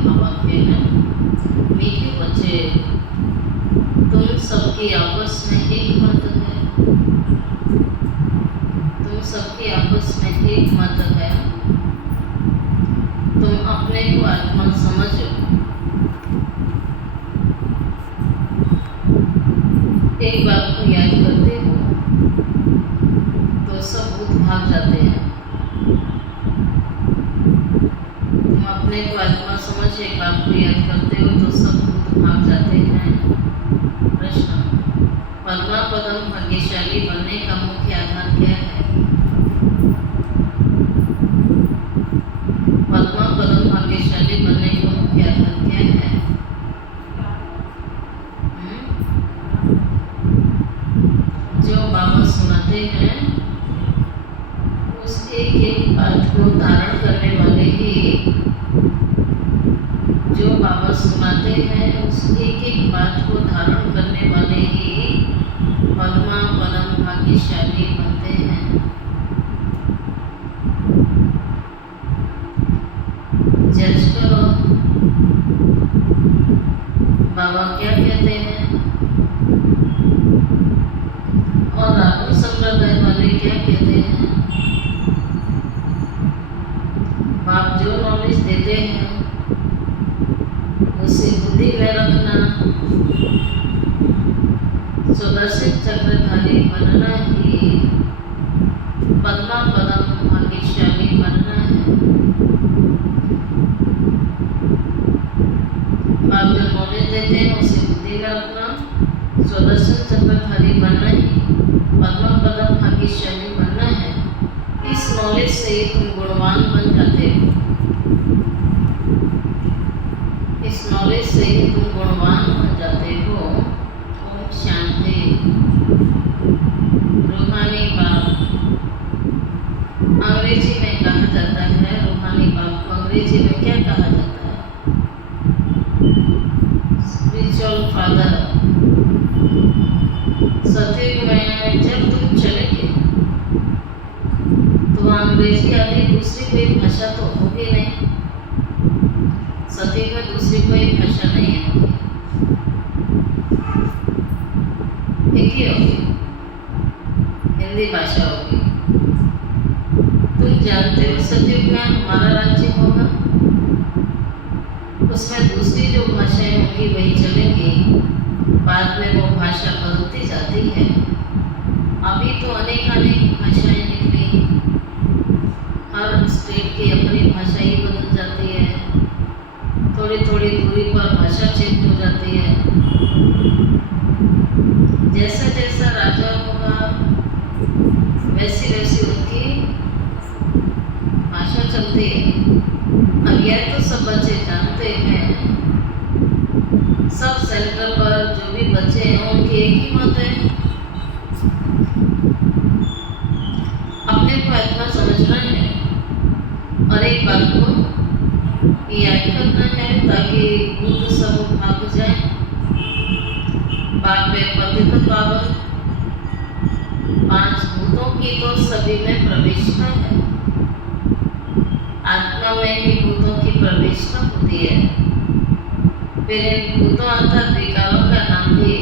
महावाक्य है। मीठे बच्चे, तुम सबकी आपस में एक मत है, तुम सबकी आपस में एक मत है। तुम अपने को आत्मा समझो। एक बात को याद करते हो तो सब भूत भाग जाते हैं। तुम अपने को आत्मा समझ एक बात को याद करते हो तो सब भूत भाग जाते हैं। प्रश्न, परमा पदम भाग्यशाली बनने का मुख्य आधार क्या है? परमा पदम भाग्यशाली बनने का मुख्य आधार क्या है? जो बाबा सुनाते हैं उस एक एक बात को धारण करने वाले ही, जो बाबा सुनाते हैं उस एक एक बात को धारण करने वाले ही पद्मा पदम भाग्यशाली बनते हैं। जज करो, बाबा क्या कहते हैं और राहुल संप्रदाय वाले क्या कहते हैं। बाप जो नॉलेज देते हैं उसे बुद्धि में रखना, सुदर्शन चक्रधारी बनना ही पद्मा पदम भाग्यशाली बनना है। बाप जो नॉलेज देते हैं उसे बुद्धि में रखना, सुदर्शन चक्रधारी बनना ही पद्मा पदम भाग्यशाली बनना है। इस नॉलेज से तुम गुणवान बन जाते हो। इस नॉलेज से तुम गुणवान बन जाते हो। ओम शांति। रूहानी बाप अंग्रेजी में कहा जाता है, रूहानी बाप को अंग्रेजी में क्या कहा जाता है? Spiritual father. सतयुग में जब तुम चलेंगे तो अंग्रेजी आदि दूसरी कोई भाषा तो होगी नहीं। सतयुग में दूसरी कोई भाषा नहीं है, एक ही होगी, हिंदी भाषा होगी। तुम जानते हो सतयुग में हमारा राज्य होगा, उसमें दूसरी जो भाषाएं होंगी वही चलेंगी। बाद में वो भाषा बदलती जाती है। अभी तो अनेक भाषाएं निकली, हर स्टेट की अपनी भाषा ही बदल जाती है। थोड़ी थोड़ी दूरी पर भाषा चेंज हो जाती है। जैसा जैसा राजा होगा वैसी वैसी उनकी भाषा चलती है। अब यह तो सब बच्चे जानते हैं, सब सेंटर पर जो भी बच्चे हैं उनकी एक ही मत है, अपने को आत्मा समझना है और एक बात को याद करना है ताकि भूत सब भाग जाए। बाप में पतित पावन 5 भूतों की तो सभी में प्रविष्टा है। आत्मा में ही भूतों की प्रविष्टा होती है। फिर इन भूतों अर्थात विकारों का नाम भी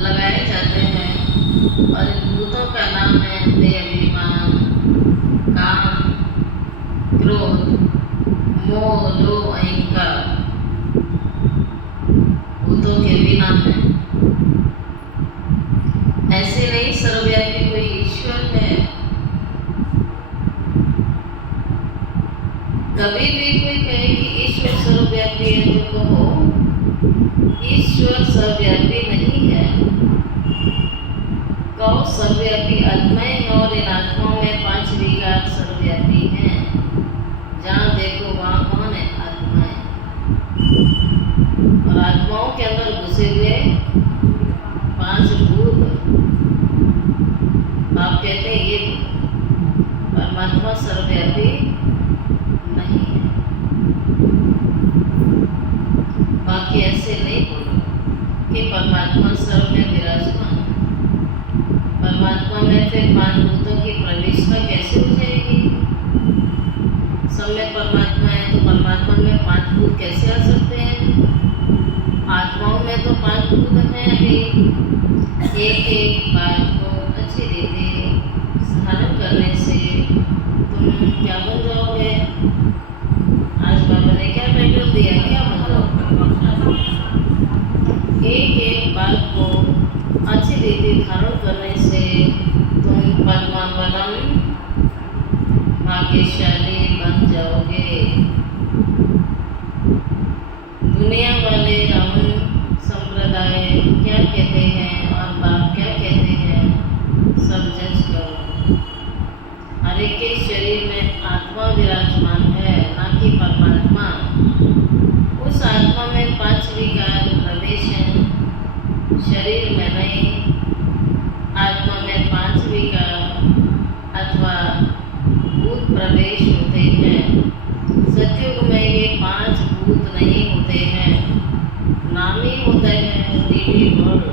लगाए जाते हैं और इन भूतों का नाम है देह, अभिमान, काम, क्रोध, मोह, लोभ, अहंकार। भूतों के भी नाम है। ऐसे नहीं सर्वव्यापी कोई ईश्वर है। कभी भी कोई कहे कि ईश्वर सर्वव्यापी है तो कहो ईश्वर सर्वव्यापी नहीं है। कहो सर्वव्यापी आत्माएं हैं और इन आत्माओं में 5 विकार सर्वव्यापी हैं। जहाँ देखो वहाँ कौन है? आत्माएं। और आत्माओं के अंदर घुसे हुए 5 भूत। आप कहते हैं ये परमात्मा सर्वव्यापी नहीं है। बाकी ऐसे नहीं बोलो कि परमात्मा सर्व में विराजमान। परमात्मा में फिर 5 भूतों की प्रविष्टा कैसे हो जाएगी? सब में परमात्मा है तो परमात्मा में कैसे आ सकते हैं? आत्माओं में तो 5 भूत हैं अभी। एक एक बात को अच्छी रीति धारण करने से तुम क्या बन जाओगे? आज बाबा ने क्या टाइटल दिया, क्या बन जाओगे? एक एक बात को अच्छी रीति धारण करने से तुम पद्मावलम भाग्यशाली बन जाओगे। दुनिया वाले रावण संप्रदाय क्या कहते हैं और बाप क्या कहते हैं, सब जज करो। हर एक के शरीर में आत्मा विराजमान है, ना कि परमात्मा। उस आत्मा में 5 विकार प्रवेश हैं, शरीर में नहीं। आत्मा में 5 विकार अथवा भूत प्रवेश होते हैं। सतयुग में ये 5 भूत नहीं होते हैं, नाम ही होता है देवी वर्ल्ड।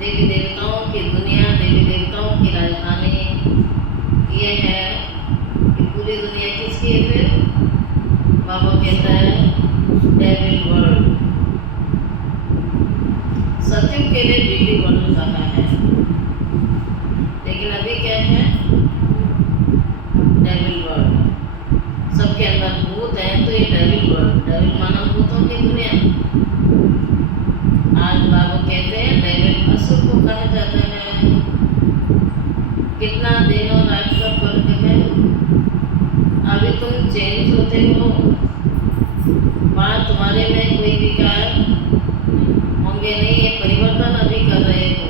देवी देवताओं की दुनिया, देवी देवताओं की राजधानी ये है कि पूरी दुनिया किसकी है? फिर बाबा कहता है डेविल वर्ल्ड। सतयुग के लिए देवी वर्ल्ड कहा है, लेकिन अभी क्या है? Devil world. सबके अंदर भूत है तो ये डेविल वर्ल्ड। डेविल माना भूतों की दुनिया। आज बाबा कहते हैं डेविल असुर को कहा जाता है। कितना दिन और रात का फर्क है। अभी तुम चेंज होते हो, वहाँ तुम्हारे में कोई विकार होंगे नहीं, ये परिवर्तन अभी कर रहे हो।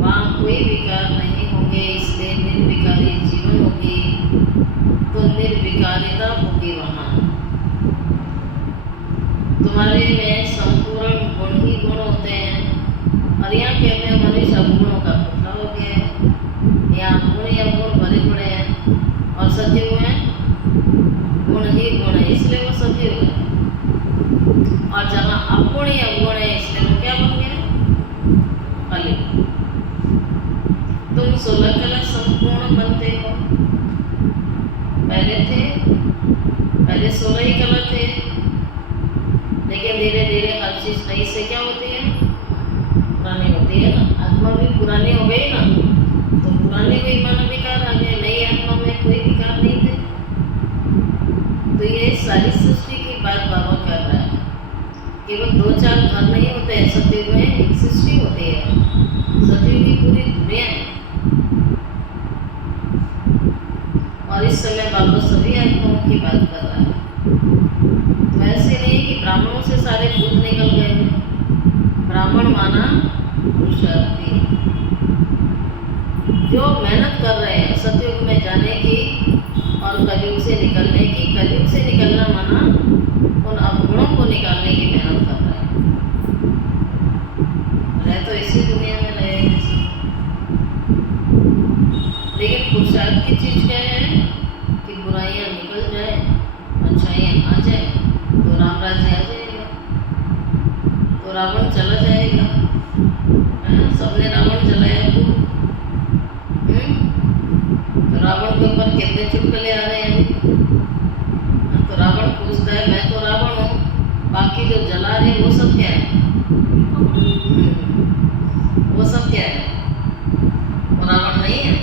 वहाँ कोई विकार नहीं होंगे, इसलिए निर्विकारी जीवन होगी, तो निर्विकारिता होगी। वहाँ तुम्हारे में संपूर्ण गुण ही गुण होते हैं। और यहाँ कहते हैं मनुष्य अवगुणों का पुतला हो गया है। यहाँ गुण या गुण भरे पड़े हैं और सतयुग में गुण ही गुण है, इसलिए वो सतयुग है। और जहाँ अवगुण ही अवगुण है, इसलिए वो क्या बन गया? कलयुग। तुम 16 कला संपूर्ण बनते हो। पहले 16 ही कला थे, लेकिन धीरे धीरे हर चीज नई से क्या होती है? पुरानी होती है ना। आत्मा भी पुरानी हो गई ना, तो पुरानी हुई माना विकार आ गए, नई आत्मा में कोई विकार नहीं थे। तो ये सारी सृष्टि की बात बाबा कर रहा है। केवल 2-4 घर नहीं होते हैं, सतयुग में एक सृष्टि होती है। सतयुग की पूरी दुनिया है। और इस समय बाबा सभी आत्माओं की बात कर रहा है। तो ऐसे नहीं कि ब्राह्मणों से सारे भूत निकल गए हैं। ब्राह्मण माना पुरुषार्थी, जो मेहनत कर रहे हैं सतयुग में जाने की और कलयुग से निकलने की। कलयुग से निकलना माना उन अवगुणों को निकालने की मेहनत कर रहे हैं। रह तो इसी दुनिया में रहे हैं, लेकिन पुरुषार्थ की चीज क्या है कि बुराइयां निकल जाए, अच्छाइयां आ जाए, तो राम राज्य आ जाएगा, तो रावण चला जाएगा। सबने रावण जलाया तो रावण के ऊपर कितने चुटकुले आ रहे हैं। तो रावण पूछता है मैं तो रावण हूँ, बाकी जो जला रहे वो सब क्या है? वो सब क्या है? वो रावण नहीं है।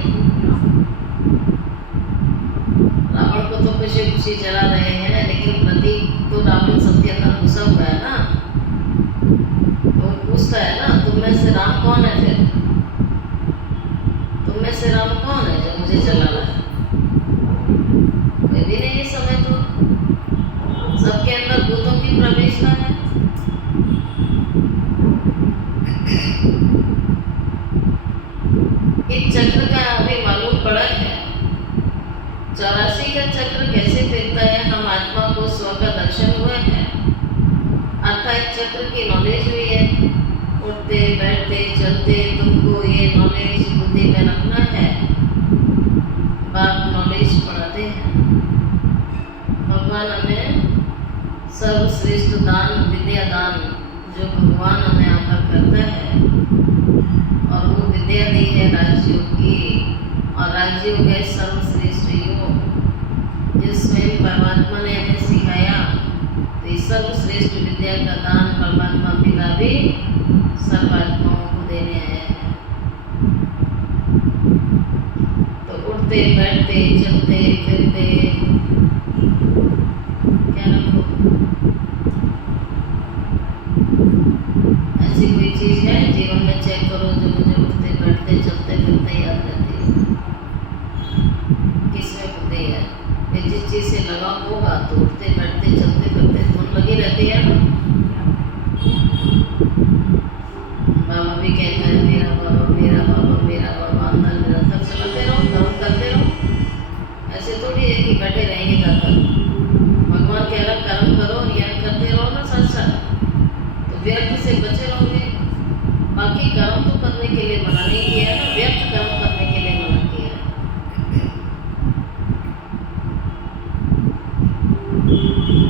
रावण को तो खुशी खुशी जला रहे हैं, लेकिन प्रतीक तो रावण सबके अंदर घुसा हुआ है ना। तो पूछता है ना तुम में से राम कौन है? फिर तुम में से राम कौन है जो मुझे जलाना है? कोई भी नहीं। इस समय तो सबके अंदर भूतों की प्रवेशता है। इस चक्र का अभी मालूम पड़ा है। 84 का चक्र कैसे फिरता है, हम आत्मा को स्व का दर्शन हुआ है, अर्थात चक्र की नॉलेज हुई है। उठते बैठते चलते तुमको ये नॉलेज बुद्धि में रखना है। बाप नॉलेज पढ़ाते हैं। भगवान हमें सर्वश्रेष्ठ दान विद्या दान जो भगवान हमें आकर करता है, और वो विद्या दी है राजयोग की। और राजयोग है सर्वश्रेष्ठ योग, जिस स्वयं परमात्मा ने हमें सिखाया उठते बैठते चलते फिरते क्या रखो, ऐसी कोई चीज है जीवन में चेक करो जो मुझे उठते बैठते चलते फिरते याद रहती है? किसमें बुद्धि है? ये जिस चीज से लगा होगा तो उठते बैठते चलते फिरते धुन लगी रहती है ना। बाबा भी कहता है मेरा बाबा मेरा बाबा मेरा बाबा, अंदर निरंतर चलाते रहो, कर्म करते रहो। ऐसे थोड़ी है कि बैठे रहेंगे जाकर। भगवान कह रहा कर्म करो, ज्ञान करते रहो ना साथ साथ, तो व्यर्थ से बचे रहोगे। बाकी कर्म तो करने के लिए मना नहीं किया है ना, व्यर्थ कर्म करने के लिए मना किया है।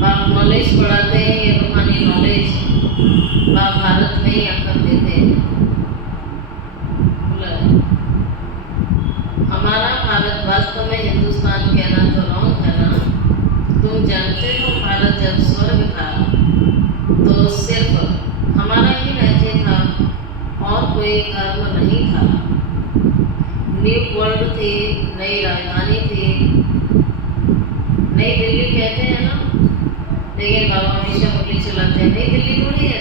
बाप नॉलेज पढ़ाते हैं, ये रूहानी नॉलेज बाप भारत में ही आकर देते हैं। हमारा भारत वास्तव में हिंदुस्तान कहना तो रॉन्ग है ना। तुम जानते हो भारत जब स्वर्ग था तो सिर्फ हमारा ही राज्य था और कोई कर्म नहीं था। न्यू वर्ल्ड थी, नई राजधानी थी, नई दिल्ली कहते हैं ना, लेकिन बाबा हमेशा मुरली चलाते हैं। नई दिल्ली थोड़ी है,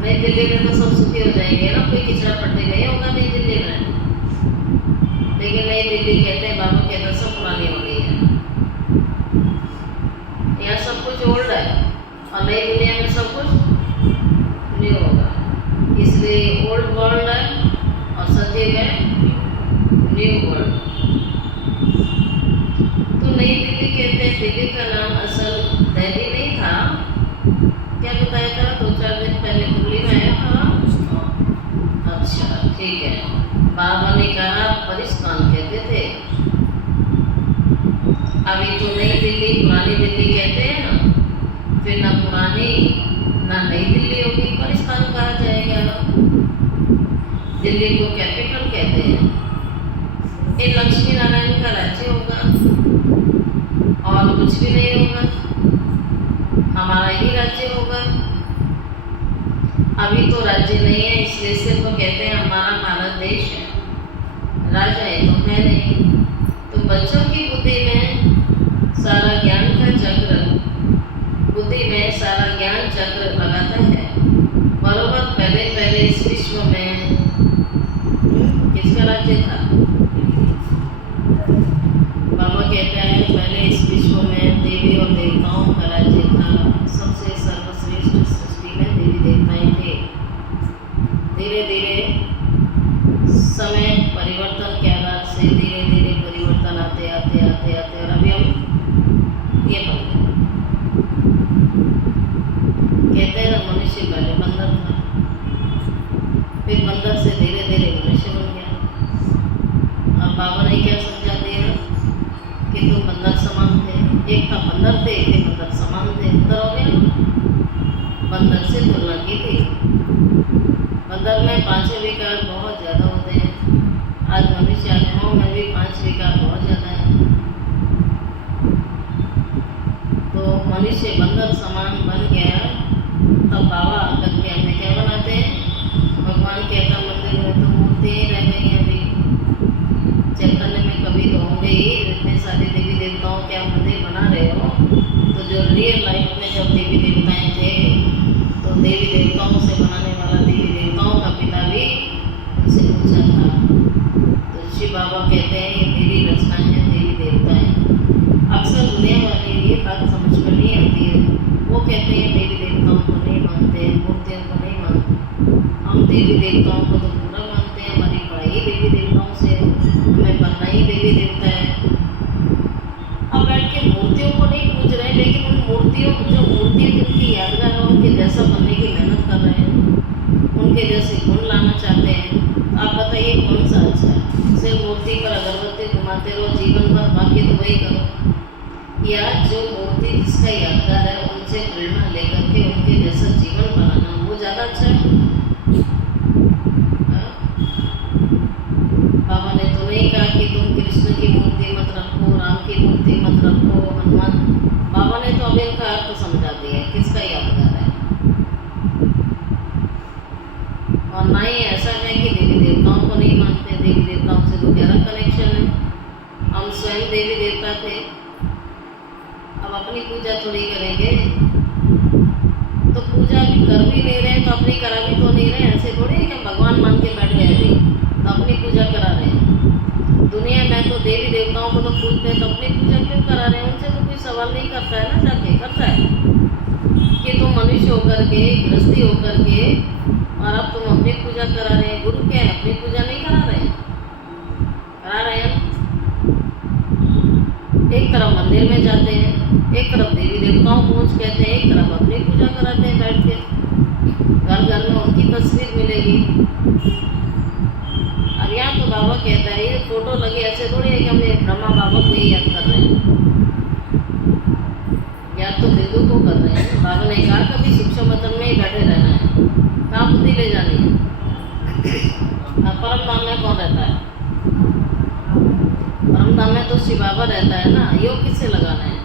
नई दिल्ली में तो सब सुखी हो जाएंगे ना, कोई किचड़ा पट्टे नहीं होगा नई दिल्ली में। लेकिन नई दिल्ली कहते हैं, बाबा कहते हैं सब पुरानी हो गई है। यहाँ सब कुछ ओल्ड है और नई दुनिया में सब कुछ न्यू होगा। इसलिए ओल्ड वर्ल्ड है और सजीव है न्यू वर्ल्ड। तो नई दिल्ली कहते हैं, दिल्ली का नाम असल दिल्ली नहीं था। क्या बताया था? 2-4 दिन पहले दिल्ली में आया था। अच्छा ठीक है। बाबा ने कहा परिस्तान कहते थे। अभी तो नई दिल्ली पुरानी दिल्ली कहते हैं ना, फिर ना पुरानी ना नई दिल्ली होगी, परिस्तान कहा जाएगा। दिल्ली को कैपिटल कहते हैं। ये लक्ष्मी नारायण का राज्य होगा और कुछ भी नहीं होगा, हमारा ही राज्य होगा। अभी तो राज्य नहीं है, इसलिए सिर्फ कहते हैं हमारा भारत देश है, राजाएं तो है नहीं। तो बच्चों की बुद्धि में सारा ज्ञान का चक्र, बुद्धि में सारा ज्ञान चक्र लगाता है। बरोबर पहले पहले इस विश्व में किसका राज्य था? बाबा कहता है पहले इस विश्व में देवी और देवताओं का राज्य था। सबसे सर्वश्रेष्ठ सृष्टि में देवी देवताएं थे। धीरे धीरे समय परिवर्तन के आधार से धीरे धीरे परिवर्तन आते आते आते आते और अभी हम ये बन गए। कहते हैं ना मनुष्य पहले बंदर था, फिर बंदर से धीरे धीरे मनुष्य बन गया। और बाबा ने क्या समझा दिया कि तुम बंदर समान थे। एक था बंदर थे, एक थे बंदर समान थे, अंतर हो गया। बंदर से तुलना की थी। बंदर में 5 विकार बहुत ज़्यादा होते हैं। आज मनुष्य आत्माओं में भी 5 विकार बहुत ज़्यादा है। तो मनुष्य बंदर समान बन गया। तब बाबा आकर के हमें क्या बनाते हैं? भगवान कहता मंदिर में तो मूर्तियाँ ही रह गई हैं। अभी चैतन्य में कभी तो होंगे ही। इतने सारे देवी देवताओं के आप मंदिर बना रहे हो, तो जो रियल लाइफ में जब देवी देवताएं थे तो देवी देवताओं से बनाने वाला देवी देवताओं का पिता भी उनसे पूछा था। तो शिव बाबा कहते हैं ये मेरी रचना है देवी देवताएं। अक्सर दुनिया वाले ये बात समझ में नहीं आती है। वो कहते हैं देवी देवताओं को नहीं मानते, मूर्तियों को नहीं मानते। हम देवी देवताओं को तो पूरा मानते हैं। हमारी पढ़ाई देवी देवताओं से, हमें बनना ही देवी देवता है। अब बैठ के मूर्तियों को नहीं पूज रहे, लेकिन उन मूर्तियों जो मूर्ति जिनकी यादगार है उनके जैसा बनने की मेहनत कर रहे हैं, उनके जैसे गुण लाना चाहते हैं। आप बताइए कौन सा अच्छा है? सिर्फ मूर्ति पर अगरबत्ती घुमाते रहो जीवन भर, बाकी तो वही करो। या जो मूर्ति जिसका यादगार है उनसे प्रेरणा लेकर के उनके जैसा जीवन बनाना, वो ज़्यादा अच्छा है। बाबा ने तो नहीं कहा कि तुम कृष्ण की मूर्ति मत रखो, राम की मूर्ति मत रखो, हनुमान। बाबा ने तो अब इनका अर्थ समझा दिया किसका यादगार है। और ना ही ऐसा है कि देवी देवताओं को नहीं मानते। देवी देवताओं से तो गहरा कनेक्शन देवताओं को तो पूजते हैं, तो अपनी पूजा क्यों करा रहे हैं? उनसे तो कोई सवाल नहीं करता है ना, जाके करता है कि तुम मनुष्य होकर के, गृहस्थी होकर के, और अब तुम अपनी पूजा करा रहे हैं। गुरु क्या है? अपनी पूजा नहीं करा रहे हैं? करा रहे हैं। एक तरफ मंदिर में जाते हैं, एक तरफ देवी देवताओं को पूज कहते हैं, एक तरफ अपनी पूजा कराते हैं बैठ के। घर घर में उनकी तस्वीर मिलेगी। अब यहाँ तो बाबा कहता है ये फोटो लगे ऐसे थोड़ी है कि हमने ब्रह्मा बाबा को ही याद कर रहे हैं, याद तो बिंदु को कर रहे हैं। बाबा ने कहा कभी सूक्ष्म वतन में ही बैठे रहना है, कहाँ बुद्धि ले जानी है। अब परम धाम में कौन रहता है? परम धाम में तो शिव बाबा रहता है ना। योग किससे लगाना है?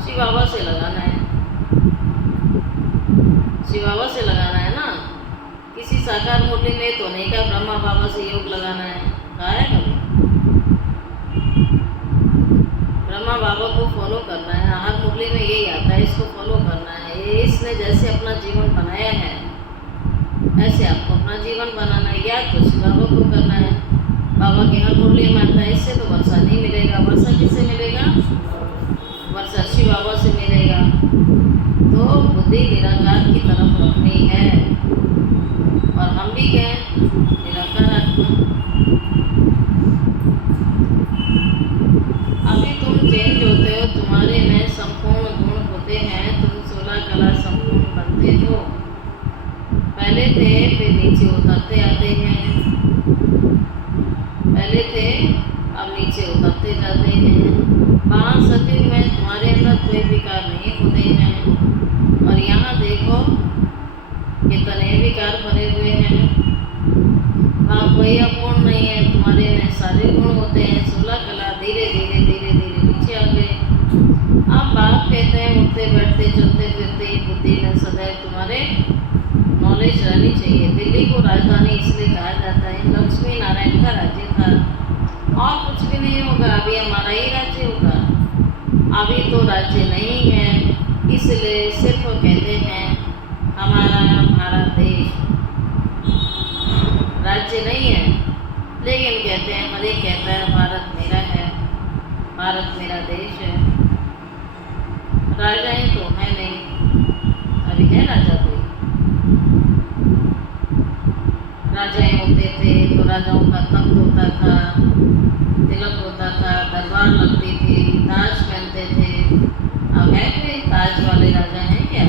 शिव बाबा से लगाना है, शिव बाबा से लगाना है ना। किसी साकार मुरली में तो नहीं कहा ब्रह्मा बाबा से योग लगाना है, कहा है कभी? ब्रह्मा बाबा को फॉलो करना है, हर मुरली में यही आता है, इसको फॉलो करना है। ये इसने जैसे अपना जीवन बनाया है ऐसे आपको अपना जीवन बनाना है। याद तो शिव बाबा को करना है। बाबा के हर मुरली में आता है इससे तो वर्षा नहीं मिलेगा। वर्षा किससे मिलेगा? वर्षा शिव बाबा से मिलेगा। तो बुद्धि निराकार की तरफ रखनी है। और हम भी क्या है? निराकार आत्मा। अभी तुम चेंज होते हो, तुम्हारे में संपूर्ण गुण होते हैं, तुम 16 कला संपूर्ण बनते हो। पहले थे फिर नीचे उतरते आते हैं, पहले थे अब नीचे उतरते जाते हैं। 5 सतयुग में तुम्हारे अंदर कोई विकार नहीं होते हैं। और यहाँ देखो कितने विकार भरे हुए हैं। वहाँ कोई अपूर्ण नहीं है, तुम्हारे में सारे गुण होते हैं। 16 कला धीरे धीरे धीरे धीरे नीचे आ गए। अब बाप कहते हैं उठते बैठते चलते फिरते बुद्धि में सदैव तुम्हारे नॉलेज रहनी चाहिए। दिल्ली को राजधानी इसलिए कहा जाता है, लक्ष्मी नारायण का राज्य था और कुछ भी नहीं होगा। अभी हमारा ही राज्य होगा। अभी तो राज्य नहीं है, इसलिए सिर्फ कहते हैं हमारा भारत देश। राज्य नहीं है लेकिन कहते हैं, हर एक कहता है भारत मेरा है, भारत मेरा देश है। राजाएं तो है नहीं, अभी है राजा कोई? राजाएं होते थे तो राजाओं का तख्त होता था, तिलक होता था, दरबार लगती थी, ताज पहनते थे। अब है कोई ताज वाले राजा हैं क्या?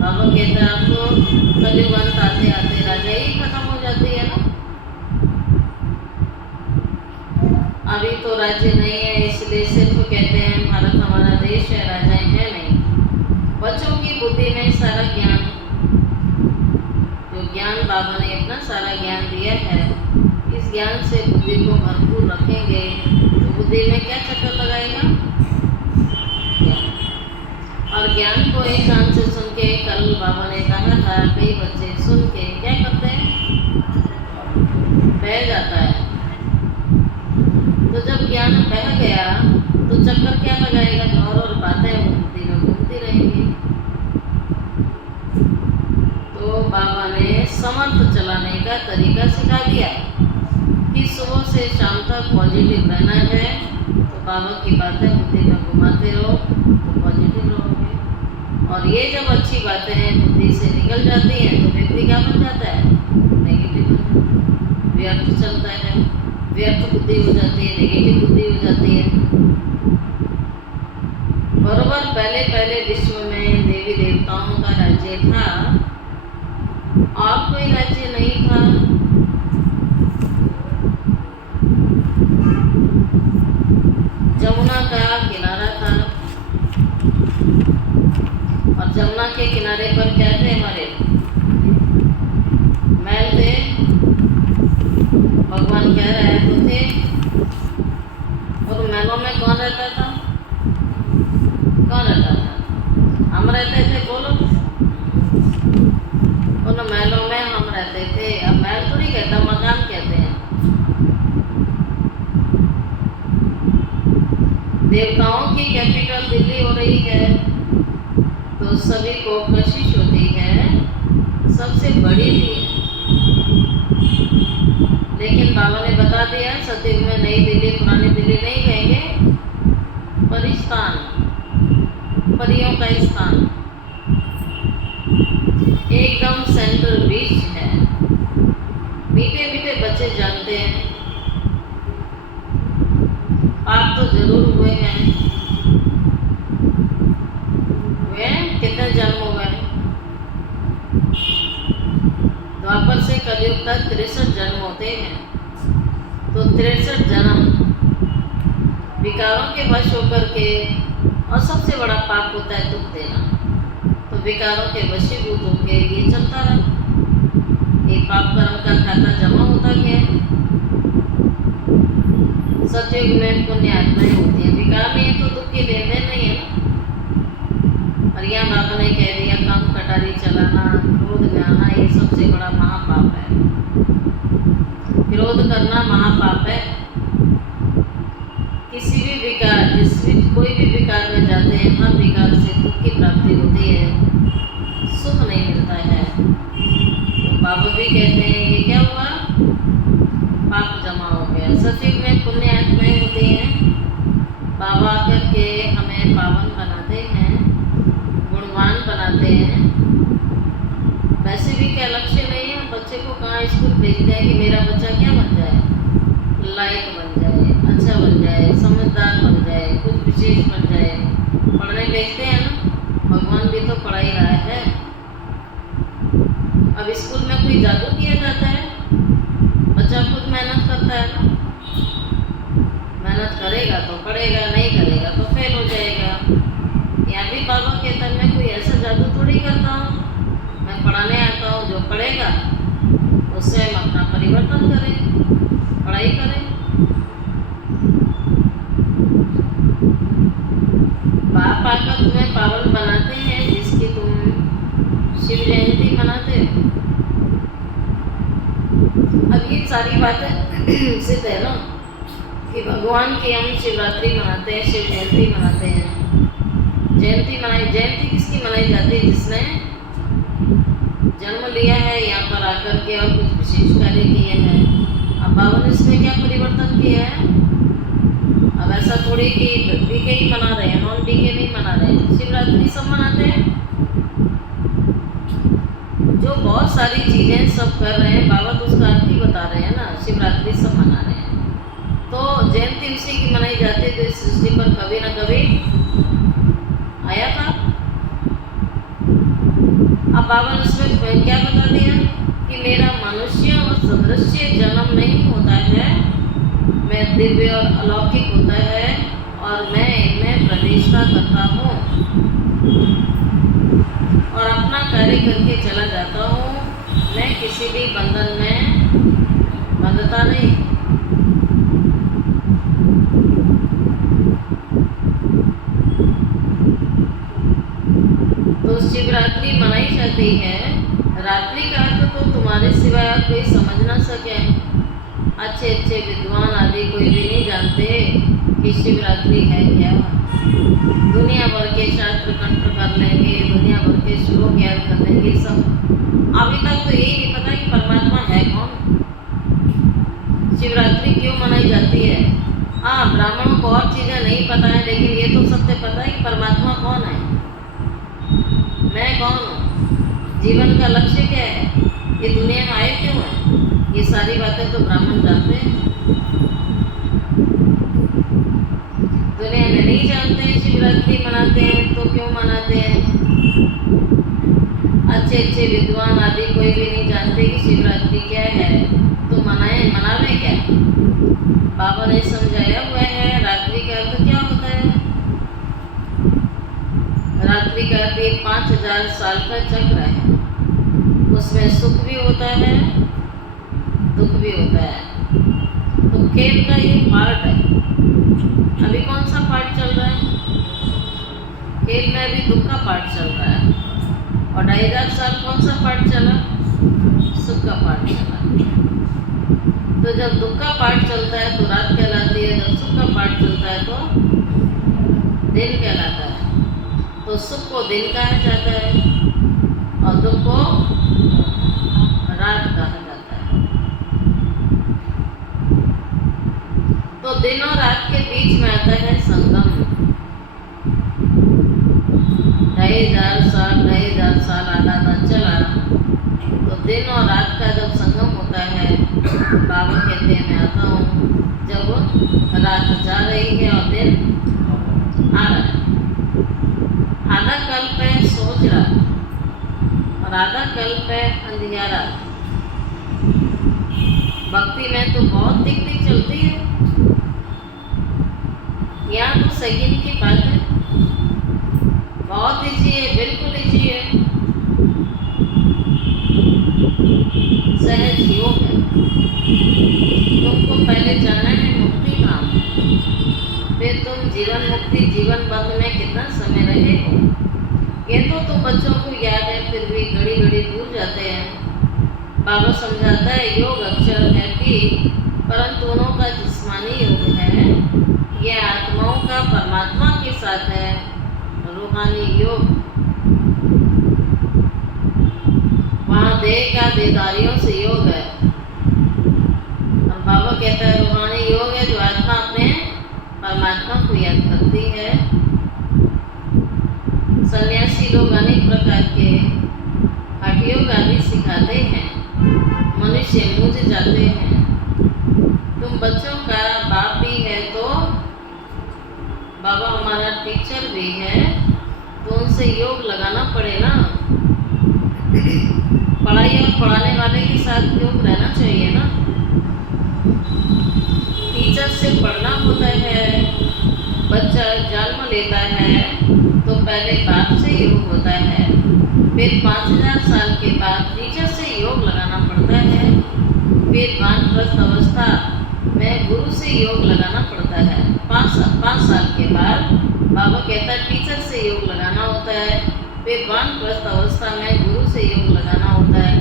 बाबा कहता है आपको कलयुग अंत आते आते राजा ही खत्म हो जाती है ना। अभी तो राज्य नहीं है, इसलिए सिर्फ कहते हैं भारत हमारा देश है, राजाएं हैं नहीं। बच्चों की बुद्धि में सारा ज्ञान, जो ज्ञान बाबा ने इतना सारा ज्ञान दिया है, इस ज्ञान से बुद्धि को भरपूर रखेंगे तो बुद्धि में क्या चक्कर लगाएगा? और ज्ञान को एक कान से सुन के, कल बाबा ने कहा था कई बच्चे सुन के क्या करते हैं? बह जाता है। तो जब ज्ञान बह गया तो चक्कर क्या लगाएगा? जो और बातें वो बुद्धि में घूमती रहेंगी। तो बाबा ने समर्थ चलाने का तरीका सिखा दिया कि सुबह से शाम तक पॉजिटिव रहना है। तो बाबा की बातें बुद्धि में घुमाते रहो तो पॉजिटिव रहोगे। और ये जब अच्छी बातें बुद्धि से निकल जाती हैं तो व्यक्ति क्या बन जाता है? नेगेटिव बन जाता है, व्यर्थ चलता है, व्यर्थ बुद्धि हो जाती है, नेगेटिव बुद्धि हो जाती है। बरोबर पहले पहले विश्व में देवी देवताओं का राज्य था और कोई राज्य नहीं था। जमुना का किनारा था और जमुना के किनारे पर क्या थे? हमारे महल थे। भगवान कह रहे तो थे। और महलों में कौन रहता था? कौन रहता था? हम रहते थे। बोलो। उन महलों में हम रहते थे। नई दिल्ली पुरानी दिल्ली नहीं कहेंगे, परिस्थान, परियों का स्थान, एकदम सेंट्रल बीच है। मीठे मीठे बच्चे जानते हैं, पाप तो जरूर हुए हैं। वे कितने जन्म हो गए? द्वापर से कलयुग तक 63 जन्म होते हैं। तो 63 जन्म विकारों के वश होकर के, और सबसे बड़ा पाप होता है दुख देना। तो विकारों के वशीभूत होकर ये चलता रहा, ये पाप कर्म का खाता जमा होता गया। सतयुग में पुण्य आत्माएं होती हैं, विकार नहीं है तो दुख की लेन देन नहीं है ना। और यहाँ बाबा ने कह दिया काम कटारी चलाना, क्रोध गाना, ये सबसे बड़ा महापाप है। क्रोध करना महापाप है। किसी भी विकार, कोई भी विकार में जाते हैं, हर विकार से दुख की प्राप्ति होती है, सुख नहीं मिलता है। तो बाबा भी कहते हैं ये क्या हुआ? पाप जमा हो गया। सतयुग में पुण्य आत्माएं होती हैं, बाबा आकर के हमें पावन बनाते हैं, गुणवान बनाते हैं। वैसे भी क्या लक्ष्य नहीं है, बच्चे को कहाँ स्कूल भेजते हैं कि मेरा बच्चा क्या बन जाए, लायक बन जाए, अच्छा बन जाए, समझदार बन जाए, कुछ विशेष बन जाए। पढ़ने भेजते हैं ना, भगवान भी तो पढ़ा ही रहा है। अब स्कूल में कोई जादू किया जाता है? बच्चा खुद मेहनत करता है ना, मेहनत करेगा तो पढ़ेगा, नहीं करेगा तो फेल हो जाएगा। यहाँ भी बाबा कहता है मैं कोई ऐसा जादू थोड़ी करता हूँ, मैं पढ़ाने आता हूँ। जो पढ़ेगा उससे हम अपना परिवर्तन करें, पढ़ाई करें। बाप आकर तुम्हें पावन बनाते हैं, जिसकी तुम शिव जयंती मनाते हो। अब ये सारी बातें सिद्ध है ना कि भगवान की हम शिवरात्रि मनाते हैं, शिव जयंती मनाते हैं। जयंती किसकी मनाई जाती है? जिसने जन्म लिया है यहाँ पर आकर के और कुछ विशेष कार्य किए हैं। अब बाबा ने इसमें क्या परिवर्तन किया है? अब ऐसा थोड़ी कि डीके ही मना रहे हैं, नॉन डीके नहीं मना रहे हैं, शिवरात्रि सब मनाते हैं। जो बहुत सारी चीजें सब कर रहे हैं, बाबा तो उसका अर्थ ही बता रहे हैं ना, शिवरात्रि सब मना रहे हैं। तो जयंती उसी की मनाई जाती है जो इस सृष्टि पर कभी न कभी आया था। अब बाबा ने उसमें क्या बता दिया कि मेरा मनुष्य और सदृश्य जन्म नहीं होता है, मैं दिव्य और अलौकिक होता है और मैं इनमें प्रतिष्ठा करता हूँ और अपना कार्य करके चला जाता हूँ। मैं किसी भी बंधन में बंधता नहीं। तो शिवरात्रि मनाई जाती है। रात्रि का अर्थ तो तुम्हारे सिवाय कोई समझ ना सके। अच्छे अच्छे विद्वान आदि कोई भी नहीं जानते कि शिवरात्रि है क्या। दुनिया भर के शास्त्र कंठ कर लेंगे, दुनिया भर के श्लोक याद कर लेंगे सब, अभी तक तो यही नहीं पता कि परमात्मा है कौन। शिवरात्रि क्यों मनाई जाती है? हाँ, ब्राह्मणों को और चीज़ें नहीं पता है, लेकिन ये तो सबसे पता है कि परमात्मा कौन है, मैं कौन हूँ, जीवन का लक्ष्य क्या है, ये दुनिया में आए क्यों है। ये सारी बातें तो ब्राह्मण जानते हैं, दुनिया में नहीं जानते हैं। शिवरात्रि मनाते हैं तो क्यों मनाते हैं? अच्छे अच्छे विद्वान आदि कोई भी नहीं जानते कि शिवरात्रि क्या है, तो मनावे क्या। बाबा ने समझाया हुआ है रात्रि का अर्थ क्या होता है। रात्रि का अर्थ 5000 साल का चक्र है, उसमें सुख भी होता है, दुख भी होता है। तो खेल का ये पार्ट है। अभी कौन सा पार्ट चल रहा है? खेल में अभी दुख का पार्ट चल रहा है। और 2500 साल कौन सा पार्ट चला? सुख का पार्ट चला। तो जब दुख का पार्ट चलता है तो रात कहलाती है, जब सुख का पार्ट चलता है तो दिन कहलाता है। तो सुख को दिन कहा जाता है और दुख को रात कहा जाता है। तो दिन और रात के बीच में आता है संगम। 2500 साल आधा चला, तो दिन और रात का जब संगम होता है, बाबा कहते हैं मैं आता हूँ जब रात जा रही है और दिन आ रहा है। आधा कल्प है सोच रहा और आधा कल्प है अंधियारा। भक्ति में तो बहुत दिख चलती है। यहाँ तो सेकंड की बात है, बहुत ईजी है, बिल्कुल ईजी है, सहज योग है। तुमको पहले जाना है मुक्ति धाम, फिर तुम जीवन मुक्ति जीवन बंद में कितना समय रहे हो ये तो तुम बच्चों को याद है, फिर भी घड़ी घड़ी भूल जाते हैं। बाबा समझाता है योग अक्षर है भी, परंतु दोनों का जिस्मानी योग है, यह आत्माओं का परमात्मा के साथ है। रूहानी योग वहाँ देह का देदारियों से योग है। और बाबा कहता है रूहानी योग है जो आत्मा अपने परमात्मा को याद करती है। सन्यासी लोग अनेक प्रकार के हठ योग आदि सिखाते हैं, मनुष्य मूझ जाते हैं। तुम बच्चों का बाप भी है तो बाबा हमारा टीचर भी है, तो उनसे योग लगाना पड़े ना। पढ़ाई और पढ़ाने वाले के साथ योग रहना चाहिए ना। टीचर से पढ़ना होता है। बच्चा जन्म लेता है तो पहले बाप से योग होता है, फिर 5000 साल के बाद टीचर से योग लगाना पड़ता है, फिर वानप्रस्थ अवस्था में गुरु से योग लगाना पड़ता है। 5 साल के बाद बाबा कहता है टीचर से योग लगाना होता है, फिर वानप्रस्थ अवस्था में गुरु से योग लगाना होता है।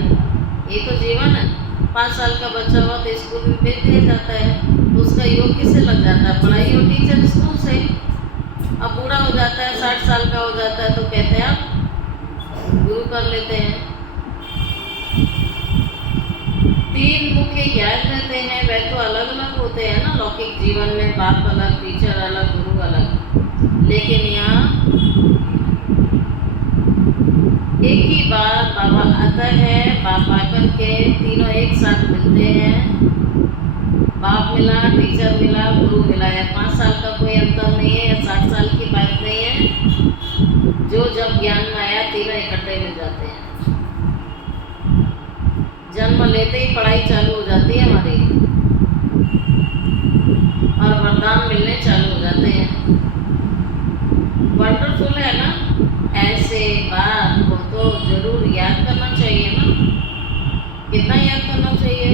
ये तो जीवन है। 5 साल का बच्चा हुआ तो स्कूल में भेज दिया जाता है, तो उसका योग किससे लग जाता है? पढ़ाई और टीचर स्कूल से। अब बूढ़ा हो जाता है, 60 साल का हो जाता है, तो कहते हैं आप गुरु कर लेते हैं। 3 मुख्य याद रहते हैं, वह तो अलग अलग होते हैं ना लौकिक जीवन में, बाप अलग, टीचर अलग, गुरु अलग। लेकिन यहाँ एक ही बार बाबा आता है, बाप आकर के तीनों एक साथ मिलते हैं। बाप मिला, टीचर मिला, गुरु मिला है। 5 साल का कोई अंतर नहीं है या 60 साल की बात नहीं है। जो जब ज्ञान में आया तीनों इकट्ठे मिल जाते हैं। जन्म लेते ही पढ़ाई चालू हो जाती है हमारी और वरदान मिलने चालू हो जाते हैं। वंडरफुल है ना। ऐसे बात को तो जरूर याद करना चाहिए ना। कितना याद करना चाहिए?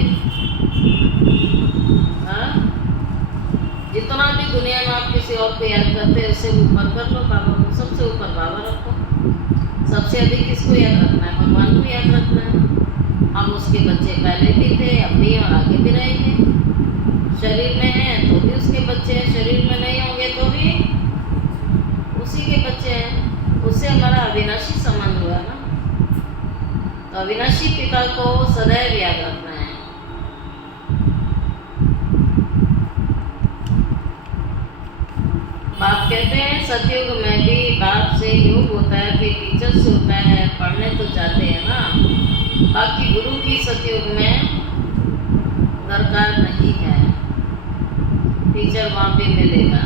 हाँ, जितना भी दुनिया में आप किसी और को याद करते हैं उससे ऊपर कर लो बाबा को। सबसे ऊपर बाबा रखो। सबसे अधिक किसको याद रखना है? भगवान को याद रखना है। हम उसके बच्चे पहले भी थे, अब भी और आगे भी रहेंगे। शरीर में हैं तो भी उसके बच्चे हैं, शरीर में नहीं होंगे तो भी उसी के बच्चे हैं। उससे हमारा अविनाशी संबंध हुआ ना। तो अविनाशी पिता को सदैव याद रखना है। बाप कहते हैं सतयुग में भी बाप से योग होता है, फिर टीचर से होता है। पढ़ने तो जाते हैं ना, बाकी गुरु की सतयुग में दरकार नहीं है। टीचर वहाँ पे मिलेगा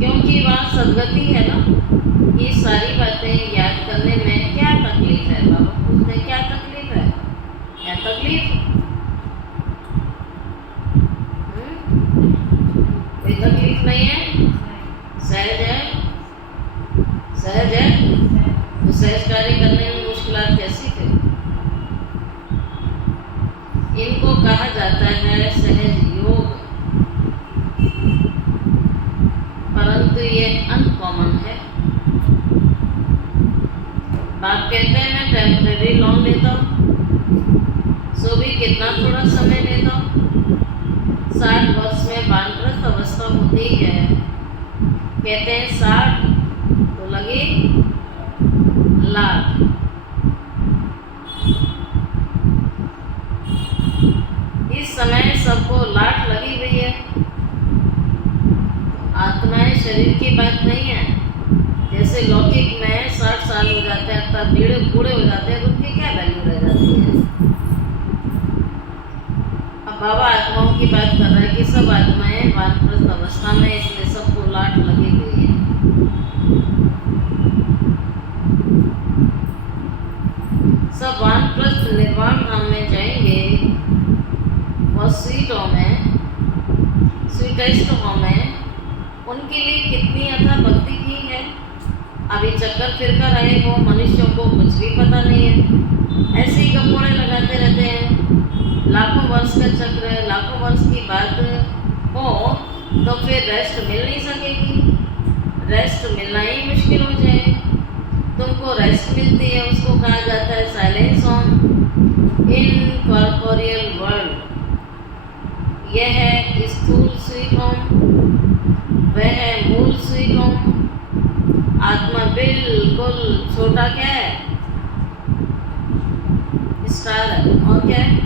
क्योंकि वहाँ सदगति है ना। ये सारी बातें याद करने में क्या तकलीफ है? बाबा पूछते हैं क्या तकलीफ है? क्या तकलीफ? कोई तकलीफ नहीं है, सहज है। सहज है तो सहज कार्य करने में मुश्किलात कैसी थे? इनको कहा जाता है सहज योग, परंतु ये अनकॉमन है। बाप कहते हैं मैं टेम्परेरी लोन लेता हूँ, सो भी कितना थोड़ा समय लेता हूँ। 60 वर्ष में वानप्रस्थ अवस्था होती है। कहते हैं 60 तो लगे लाख। इस समय बूढ़े हो जाते हैं तो उनकी क्या वैल्यू रह जाती है। अब बाबा आत्माओं की बात कर रहा है कि सब आत्माएं वानप्रस्थ अवस्था में, इसलिए सबको लाट लगी हुई है। सब वानप्रस्थ निर्वाण धाम में जाएंगे, बहुत स्वीटों में, स्वीटेस्ट होम में। उनके लिए कितनी अथा भक्ति की है। अभी चक्कर फिर कर आए वो मनुष्यों को कुछ भी पता नहीं है, ऐसे ही गप्पोड़े लगाते रहते हैं। लाखों वर्ष का चक्र है, लाखों वर्ष की बात हो तो फिर रेस्ट मिल नहीं सकेगी, रेस्ट मिलना ही मुश्किल हो जाए। तुमको रेस्ट मिलती है, उसको कहा जाता है silence on in corporeal world. यह है स्थूल स्वीट होम, वह है मूल स्वीट होम। आत्मा बिल्कुल छोटा क्या है, स्टार है, और क्या है,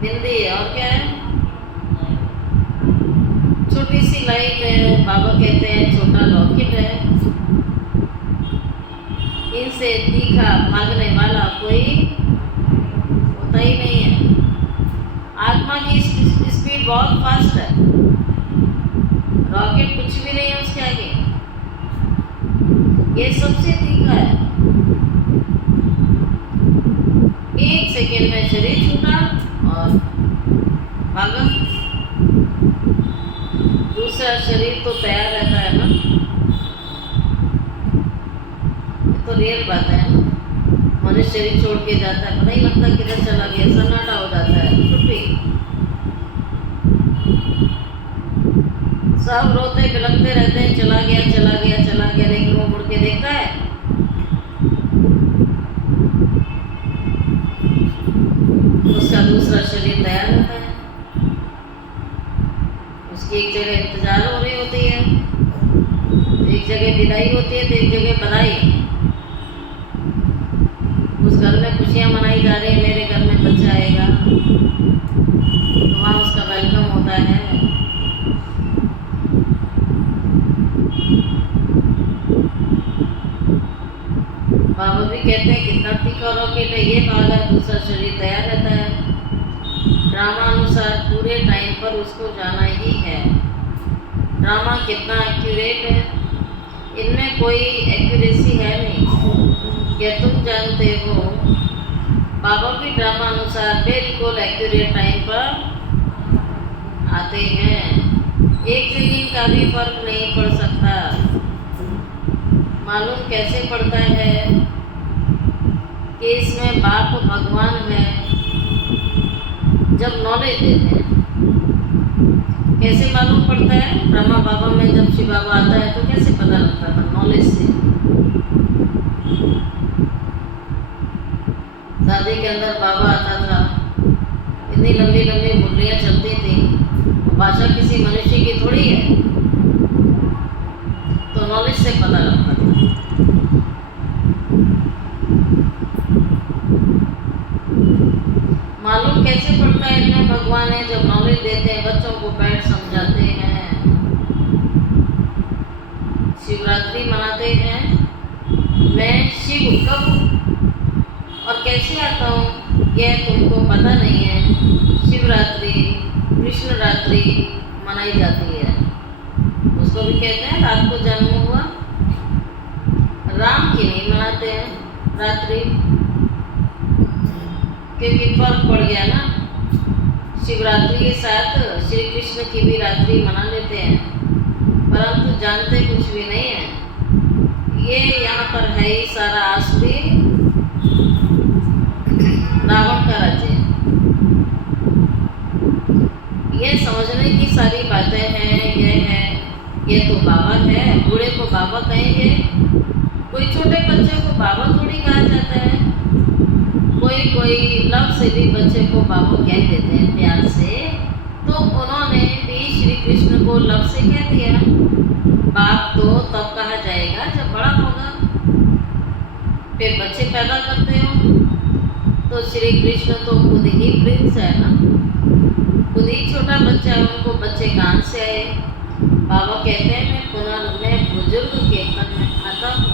बिंदी है, और क्या है, छोटी सी लाइट है। बाबा कहते हैं छोटा रॉकेट है। इनसे तीखा भागने वाला कोई होता ही नहीं है। आत्मा की स्पीड बहुत फास्ट है, रॉकेट कुछ भी नहीं है उसके आगे। ये सबसे तीखा है। एक सेकेंड में शरीर छूटा और भागा। दूसरा शरीर तो तैयार रहता है ना, तो रियल बात है ना। मनुष्य शरीर छोड़ के जाता है, पता ही लगता किधर चला गया, सन्नाटा हो जाता है, छुट्टी। सब रोते बिलखते रहते हैं, चला गया चला गया चला गया, लेकिन वो मुड़ के देखता है। उसका दूसरा शरीर तैयार रहता है, उसकी एक जगह इंतजार हो रही होती है, एक जगह विदाई होती है तो एक जगह बधाई। उस घर में खुशियाँ मनाई जा रही है, मेरे घर में बच्चा आएगा, तो वहाँ उसका वेलकम होता है। बाबा भी कहते हैं कितना तीखा रॉकेट है, ये भागा, दूसरा शरीर तैयार रहता है। ड्रामानुसार पूरे टाइम पर उसको जाना ही है। ड्रामा कितना एक्यूरेट है, इनमें कोई एक्यूरेसी है नहीं। क्या तुम जानते हो, बाबा भी ड्रामानुसार बिल्कुल एक्यूरेट टाइम पर आते हैं। एक सेकंड का भी फर्क नहीं पड़ सकता। मालूम कैसे पड़ता है कि इसमें बाप भगवान है। जब नॉलेज देते हैं, कैसे मालूम पड़ता है? ब्रह्मा बाबा में जब शिव बाबा आता है तो कैसे पता लगता था? नॉलेज से। दादी के अंदर बाबा आता था, इतनी लंबी लंबी मुरलियाँ चलती थी, भाषा किसी मनुष्य की थोड़ी है, तो नॉलेज से पता लगता था। मालूम कैसे पड़ता है इनमें भगवान है? जब नॉलेज देते हैं, बच्चों को बैठ समझाते हैं, शिवरात्रि मनाते हैं। मैं शिव कब और कैसे आता हूँ यह तुमको पता नहीं है। शिवरात्रि कृष्ण रात्रि मनाई जाती है, उसको भी कहते हैं रात को जन्म हुआ। राम की नहीं मनाते हैं रात्रि, क्योंकि फर्क पड़ गया ना। शिवरात्रि के साथ श्री कृष्ण की भी रात्रि मना लेते हैं, परंतु जानते कुछ भी नहीं है। ये यहाँ पर है ही सारा आसुरी रावण का राज्य। ये समझने की सारी बातें हैं। ये तो बाबा है। बूढ़े को बाबा कहेंगे, कोई छोटे बच्चे को बाबा थोड़ी कहा जाता है। कोई लव से भी बच्चे को बाबा कह देते हैं प्यार से, तो उन्होंने भी श्री कृष्ण को लव से कह दिया। बाप तो तब कहा जाएगा जब बड़ा होगा। फिर बच्चे पैदा करते हो तो श्री कृष्ण तो खुद ही प्रिंस है ना, खुद ही छोटा बच्चा है, उनको बच्चे कहाँ से आए? बाबा कहते हैं मैं बुजुर्ग के तन में आता हूँ।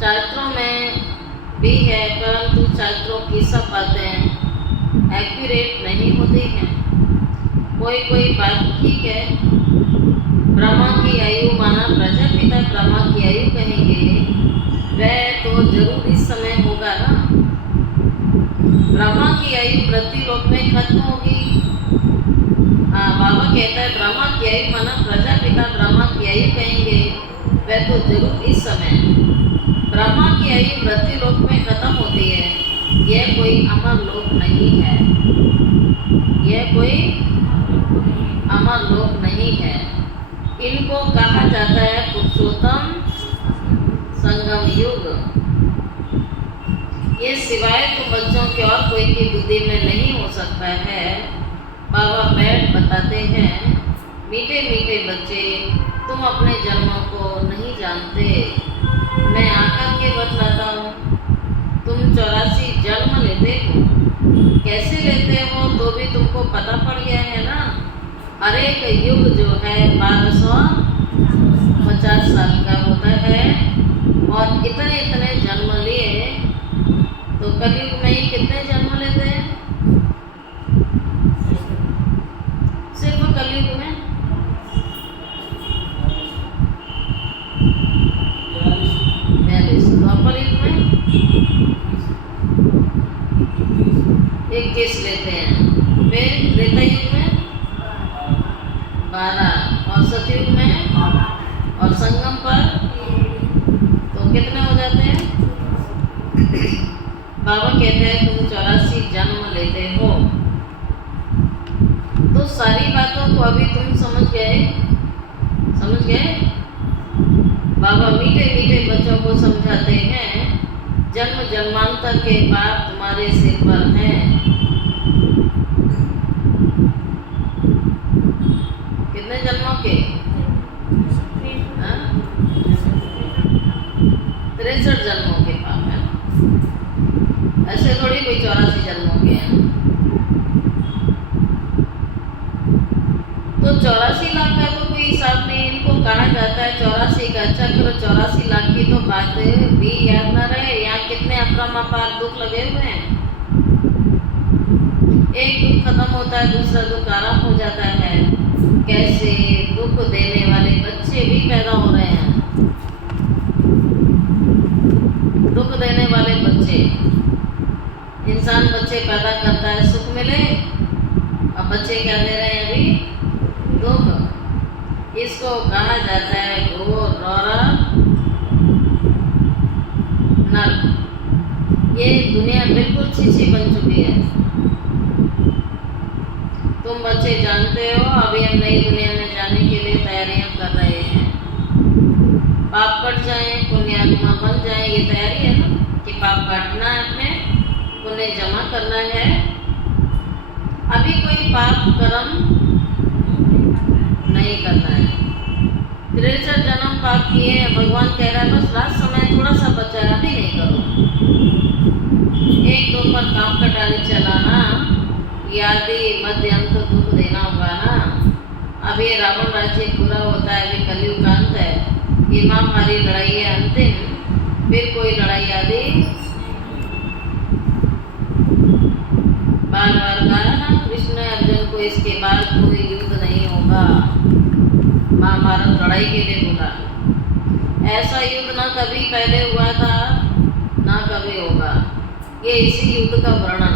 शास्त्रों में भी है, परंतु शास्त्रों की सब बातें एक्यूरेट नहीं होती हैं। कोई कोई बात ठीक है। ब्रह्मा की आयु माना प्रजापिता ब्रह्मा की आयु कहेंगे, वह तो जरूर इस समय होगा ना। ब्रह्मा की आयु पृथ्वीलोक में खत्म होगी। बाबा कहता है ब्रह्मा की आयु माना प्रजापिता ब्रह्मा की आयु कहेंगे, वह तो जरूर इस समय। ब्रह्मा की आयु पृथ्वीलोक में खत्म होती है। यह कोई अमर लोक नहीं है। यह कोई अमर लोक नहीं है। इनको कहा जाता है पुरुषोत्तम संगम युग। ये सिवाय तुम बच्चों के और कोई की बुद्धि में नहीं हो सकता है। बाबा बैठ बताते हैं, मीठे मीठे बच्चे, तुम अपने जन्मों को नहीं जानते। मैं आकर के बतलाता हूँ। तुम 84 जन्म लेते हो। कैसे लेते हो तो भी तुमको पता पड़ गया है ना। हर एक युग जो है 1250 साल का होता है, और इतने इतने जन्म लिए तो कलयुग में ही कितने जन्म लेते हैं? सिर्फ कलयुग में 42, द्वापर युग में 21 लेते हैं, फिर त्रेता युग में 12, और सतयुग में और संगम पर तो कितने हो जाते हैं? बाबा कहते हैं तुम 84 जन्म लेते हो। तो सारी बातों को अभी तुम समझ गए? समझ गए? बाबा मीठे मीठे बच्चों को समझाते हैं, जन्म जन्मांतर के पाप तुम्हारे सिर पर हैं। कितने जन्मों के? 63 जन्मों के पाप है। ऐसे थोड़ी कोई 84 जन्मों के हैं। तो 84 लाख का तो कोई हिसाब नहीं। इनको कहा जाता है 84 का चक्र। 84 लाख की तो बात भी याद ना रहे। यहाँ कितने अपरमापार दुख लगे हुए हैं। एक दुख खत्म होता है, दूसरा दुख आराम हो जाता है। कैसे दुख देने वाले बच्चे भी पैदा हो रहे हैं। दुख देने वाले बच्चे, इंसान बच्चे पैदा करता है सुख मिले, अब बच्चे क्या दे रहे हैं अभी? दुख। इसको कहा जाता है घोर रौरा नर्क। ये दुनिया बिल्कुल छीछी बन चुकी है। तुम बच्चे जानते हो, अभी हम नई दुनिया में जाने के लिए तैयारियां कर रहे हैं। पाप कट जाए, पुण्यात्मा बन जाए, ये तैयारी है ना कि पाप काटना है, अपने पुण्य जमा करना है। अभी कोई पाप कर्म नहीं करना है। 63 जन्म पाप किए हैं। भगवान कह रहा है बस लास्ट समय थोड़ा सा बचा है, अभी नहीं करो। एक दो पर काम कटाने चलाना, यादी मध्य अंत दुख देना होगा ना। अब ये रावण राज्य पूरा होता है, अभी कलयुग का अंत है। ये महामारी लड़ाई है अंतिम, फिर कोई लड़ाई आदि। बार बार कहा ना कृष्ण अर्जुन को, इसके बाद कोई युद्ध नहीं होगा। महाभारत लड़ाई के लिए बोला। ऐसा युद्ध ना कभी पहले हुआ था, ना कभी होगा। ये इसी युद्ध का वर्णन।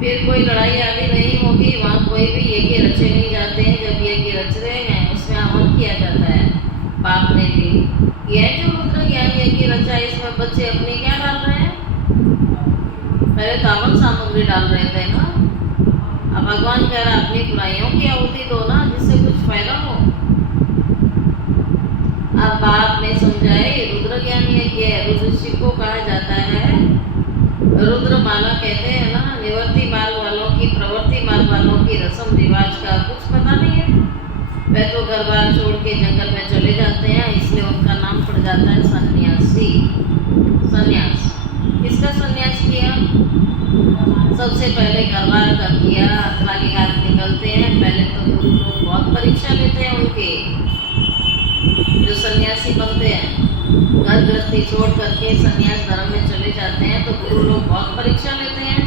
फिर कोई लड़ाई आदि नहीं होगी। वहाँ कोई भी यज्ञ रचे नहीं जाते हैं। जब यज्ञ रच रहे हैं उसमें हवन किया जाता है। बाप ने भी यह जो रुद्र ज्ञान यज्ञ रचा है, इसमें बच्चे अपनी क्या डाल रहे हैं? पहले तो हवन सामग्री डाल रहे थे ना। अब भगवान कह रहा है अपनी बुराइयों की आहुति दो ना, जिससे कुछ फायदा हो। अब बाप ने समझाए रुद्र ज्ञान यज्ञ है। रुद्र शिव को कहा जाता है रुद्र माला कहते हैं ना। निवर्ती मार्ग वालों की, प्रवृत्ति मार्ग वालों की रस्म रिवाज का कुछ पता नहीं है। वह तो घर बार छोड़ के जंगल में चले जाते हैं, इसलिए उनका नाम पड़ जाता है सन्यासी। सन्यास किसका सन्यास किया? सबसे पहले घर बार का किया। खाली हाथ निकलते हैं। पहले तो गुरु लोग बहुत परीक्षा लेते हैं उनके, जो सन्यासी बनते हैं, घर गृहस्थी छोड़ करके सन्यास धर्म में चले जाते हैं, तो गुरु लोग बहुत परीक्षा लेते हैं,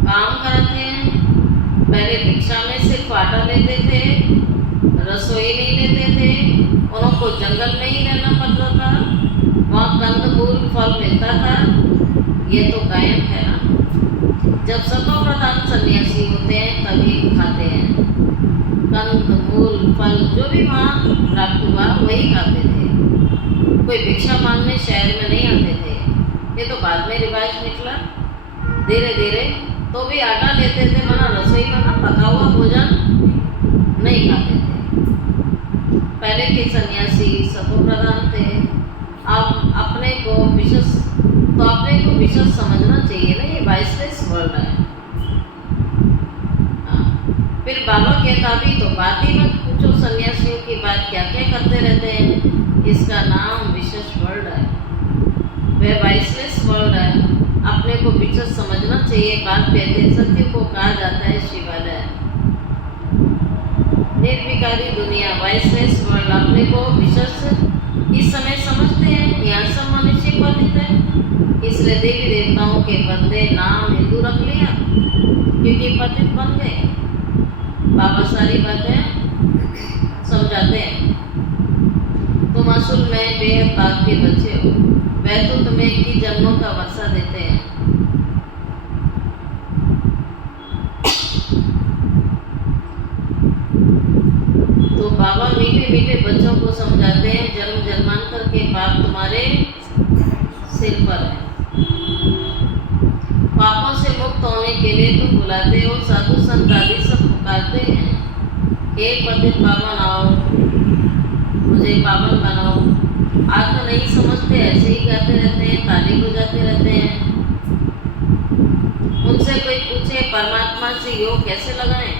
काम कराते हैं। पहले भिक्षा में सिर्फ आटा लेते थे, रसोई नहीं लेते थे, उनको जंगल में ही रहना पड़ता था, वहाँ कंदमूल फल मिलता था। ये तो गायब है ना। जब सतो प्रधान सन्यासी होते हैं तभी खाते हैं, कंदमूल फल जो भी वहाँ प्राप्त हुआ वही खाते थे। कोई भिक्षा मांगने शहर में नहीं आते थे। ये तो बाद में रिवाज निकला धीरे धीरे। तो भी आटा लेते थे, मना रसोई में ना पका हुआ भोजन नहीं खाते थे। पहले के सन्यासी सतो प्रधान थे। आप अपने को विशेष समझना चाहिए ना, ये वाइसलेस वर्ल्ड है। फिर बाबा कहता भी तो बात ही मत पूछो, सन्यासियों की बात क्या क्या करते रहते हैं, इसका नाम विशेष वर्ल्ड है, वह वाइसलेस वर्ल्ड है। अपने को विशेष समझना चाहिए। बात कहते सत्य को कहा जाता है शिवालय, निर्विकारी दुनिया, वाइसलेस वर्ल्ड। अपने को विशेष इस समय समझते हैं। यहाँ सब मनुष्य पतित है, इसलिए देवी देवताओं के बदले नाम हिंदू रख लिया क्योंकि पतित बन गए। बाबा सारी बातें समझाते हैं। तुम असल में बेहद बाप के बच्चे हो, वह तो तुम्हें 21 जन्मों का वर्षा देते हैं। तो बाबा मीठे मीठे बच्चों को समझाते हैं, जन्म जन्मांतर के पाप तुम्हारे सिर पर है। पापों से मुक्त होने के लिए तुम बुलाते हो, साधु संत आदि सब पुकारते हैं, हे पतित पावन आओ, मुझे पावन बनाओ। आप तो नहीं समझते, ऐसे ही गाते रहते हैं, ताली बजाते रहते हैं। उनसे कोई पूछे परमात्मा से योग कैसे लगाएं,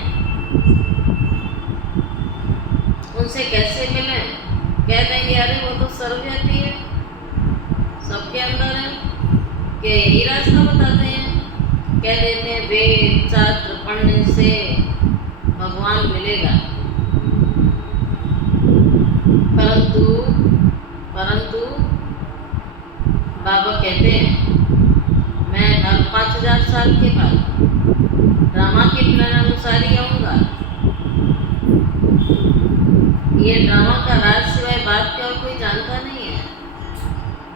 उनसे कैसे मिले, कह देंगे अरे वो तो सर्वव्यापी है, सबके अंदर है, कि यही रास्ता बताते हैं। कह देते हैं वेद शास्त्र पढ़ने से भगवान मिलेगा, परंतु बाबा कहते हैं मैं 5000 साल के बाद ड्रामा के प्लान अनुसार ही आऊँगा। ये ड्रामा का राज सिवाय बाप के और कोई जानता नहीं है।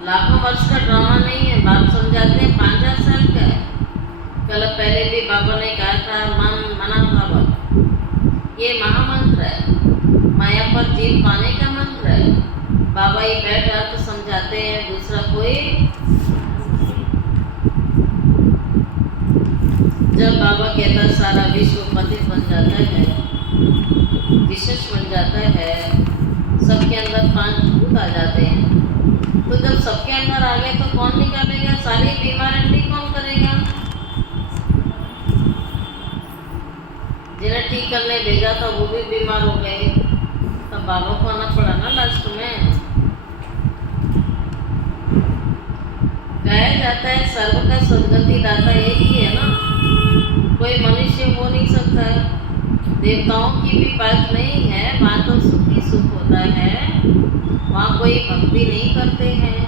लाखों वर्ष का ड्रामा नहीं है। बाप समझाते हैं 5000 साल का है। कल पहले भी बाबा ने कहा था मन मना भाव, ये महामंत्र है, माया पर जीत पाने का मंत्र है। बाबा ही बैठा तो समझाते हैं, दूसरा कोई। जब बाबा कहता सारा विश्व पतित बन जाता है, विशेष बन जाता है, सबके अंदर 5 भूत आ जाते हैं, तो जब सबके अंदर आ गए तो कौन निकालेगा? सारी बीमारी ठीक कौन करेगा? जिन्हें ठीक करने भेजा था वो भी बीमार हो गए, तब बाबा को आना पड़ा ना लास्ट में। कहा जाता है सर्व का सदगति दाता एक ही है ना, कोई मनुष्य हो नहीं सकता। देवताओं की भी बात नहीं है, वहाँ तो सुख ही सुख होता है, वहाँ कोई भक्ति नहीं करते हैं।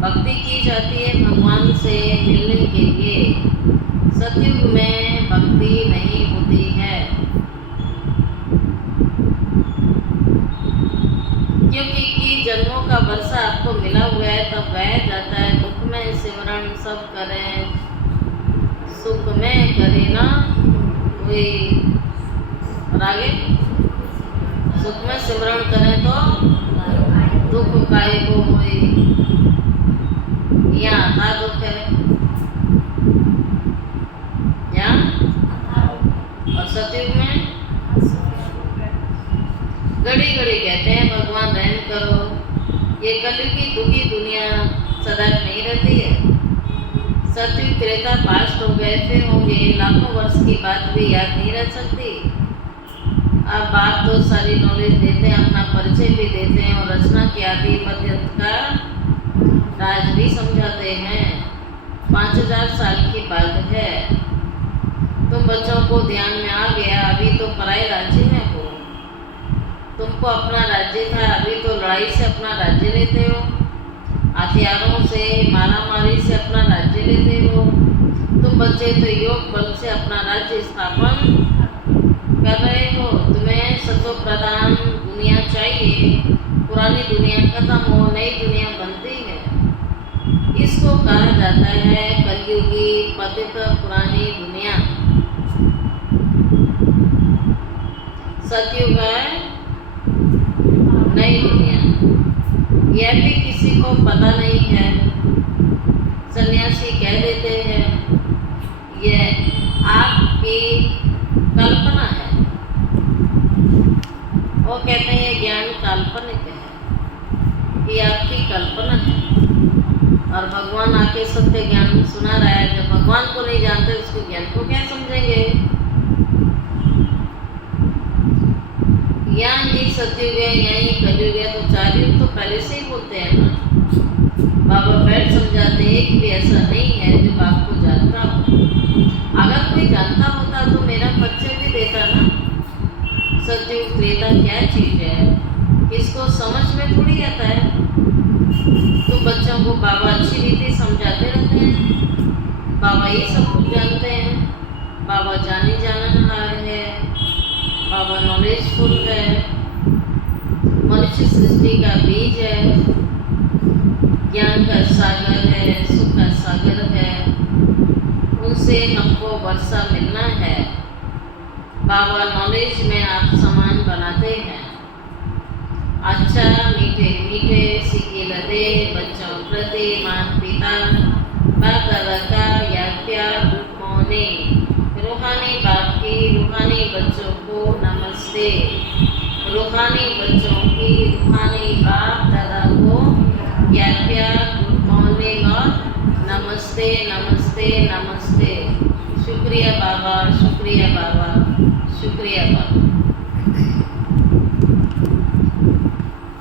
भक्ति की जाती है भगवान से मिलने के लिए। सतयुग में भक्ति नहीं होती है, क्योंकि की जन्मों का वर्षा आपको मिला हुआ है, तब बह जाता है। दुख में सिमरण सब करें, सुख में करे ना कोई। और आगे सुख में सिमरण करें तो दुख काहे को होई। यहाँ था दुख है यहाँ, और सतयुग में घड़ी घड़ी कहते हैं भगवान रहम करो। ये कलयुगी दुखी दुनिया सदा नहीं रहती है। सतयुग त्रेता पास्ट हो गए, फिर होंगे लाखों वर्ष की बात भी याद नहीं रह सकती। अब बाप तो सारी नॉलेज देते हैं, अपना परिचय भी देते हैं, और रचना के आदि मध्य का राज भी समझाते हैं। 5000 साल की बात है। तुम बच्चों को ध्यान में आ गया, अभी तो पराए राज्य में हो, तुमको अपना राज्य था, अभी तो लड़ाई से अपना राज्य लेते हो, हथियारों से मारामारी से अपना राज्य लेते हो। तुम बच्चे तो योग बल से अपना राज्य स्थापन कर रहे हो। तुम्हें सत्व प्रधान दुनिया चाहिए, पुरानी दुनिया खत्म हो, नई दुनिया बनती है। इसको कहा जाता है कलयुगी पतित पुरानी दुनिया। सतयुग है नई दुनिया। यह भी किसी को पता नहीं है। सन्यासी कह देते हैं यह आपकी कल्पना है। वो कहते हैं ये ज्ञान काल्पनिक है, ये आपकी कल्पना है। और भगवान आके सत्य ज्ञान सुना रहा है। जब भगवान को नहीं जानते उसके ज्ञान को क्या समझेंगे। यहाँ ही सतयुग है, यहाँ ही कलयुग है, तो 4 युग तो पहले से ही बोलते हैं ना। बाबा बैठ समझाते हैं कि भी ऐसा नहीं है जो बाप को जानता हो। अगर कोई जानता होता तो मेरा परिचय भी देता ना। सतयुग त्रेता क्या चीज है, इसको समझ में थोड़ी आता है। तो बच्चों को बाबा अच्छी रीति समझाते रहते हैं। बाबा ये सब कुछ जानते हैं। बाबा जाने जाननहार है, बाबा नॉलेजफुल है, मनुष्य सृष्टि का बीज है, ज्ञान का सागर है, सुख का सागर है। उनसे हमको वर्षा मिलना है। बाबा नॉलेज में आप समान बनाते हैं। अच्छा मीठे मीठे सीखे लदे बच्चों प्रति माता पिता बाप दादा का याद प्यार होने रूहानी बाप की रूहानी बच्चों को नमस्ते। रूहानी बच्चों की रूहानी बाप दादा को याद प्यार गुड मॉर्निंग और नमस्ते नमस्ते नमस्ते। शुक्रिया बाबा, शुक्रिया बाबा, शुक्रिया बाबा।